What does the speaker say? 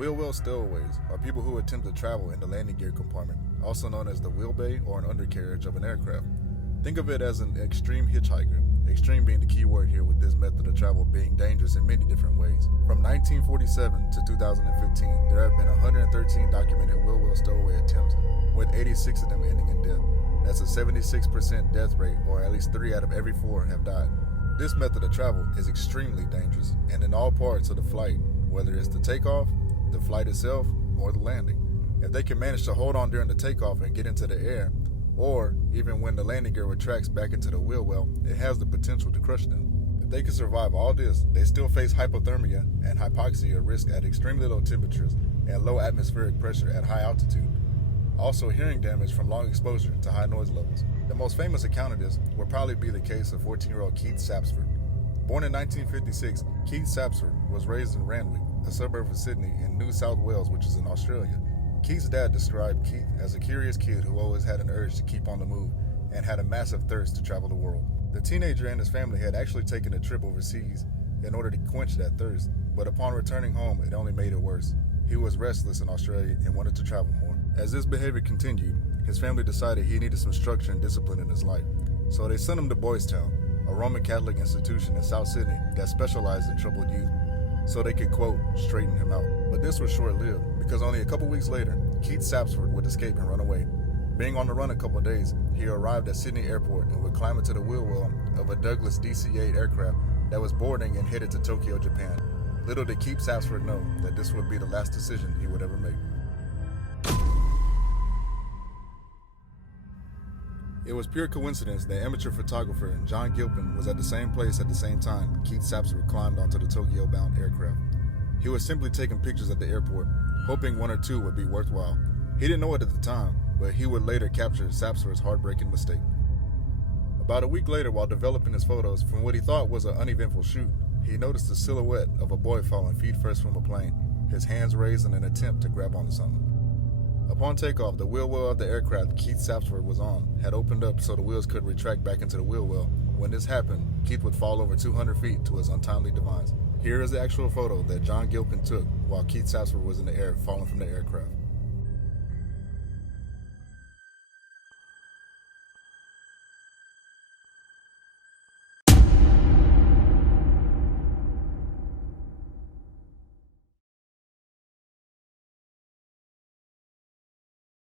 Wheel well stowaways are people who attempt to travel in the landing gear compartment, also known as the wheel bay or an undercarriage of an aircraft. Think of it as an extreme hitchhiker, extreme being the key word here, with this method of travel being dangerous in many different ways. From 1947 to 2015, there have been 113 documented wheel well stowaway attempts, with 86 of them ending in death. That's a 76% death rate, or at least 3 out of every 4 have died. This method of travel is extremely dangerous, and in all parts of the flight, whether it's the takeoff, the flight itself, or the landing. If they can manage to hold on during the takeoff and get into the air, or even when the landing gear retracts back into the wheel well, it has the potential to crush them. If they can survive all this, they still face hypothermia and hypoxia risk at extremely low temperatures and low atmospheric pressure at high altitude. Also, hearing damage from long exposure to high noise levels. The most famous account of this would probably be the case of 14-year-old Keith Sapsford. Born in 1956, Keith Sapsford was raised in Randwick, a suburb of Sydney in New South Wales, which is in Australia. Keith's dad described Keith as a curious kid who always had an urge to keep on the move and had a massive thirst to travel the world. The teenager and his family had actually taken a trip overseas in order to quench that thirst, but upon returning home, it only made it worse. He was restless in Australia and wanted to travel more. As this behavior continued, his family decided he needed some structure and discipline in his life, so they sent him to Boys Town, a Roman Catholic institution in South Sydney that specialized in troubled youth, so they could, quote, straighten him out. But this was short-lived, because only a couple weeks later, Keith Sapsford would escape and run away. Being on the run a couple of days, he arrived at Sydney Airport and would climb into the wheel well of a Douglas DC-8 aircraft that was boarding and headed to Tokyo, Japan. Little did Keith Sapsford know that this would be the last decision he would ever make. It was pure coincidence that amateur photographer John Gilpin was at the same place at the same time Keith Sapsford climbed onto the Tokyo-bound aircraft. He was simply taking pictures at the airport, hoping 1 or 2 would be worthwhile. He didn't know it at the time, but he would later capture Sapsford's heartbreaking mistake. About a week later, while developing his photos from what he thought was an uneventful shoot, he noticed the silhouette of a boy falling feet first from a plane, his hands raised in an attempt to grab onto something. Upon takeoff, the wheel well of the aircraft Keith Sapsford was on had opened up so the wheels could retract back into the wheel well. When this happened, Keith would fall over 200 feet to his untimely demise. Here is the actual photo that John Gilpin took while Keith Sapsford was in the air falling from the aircraft.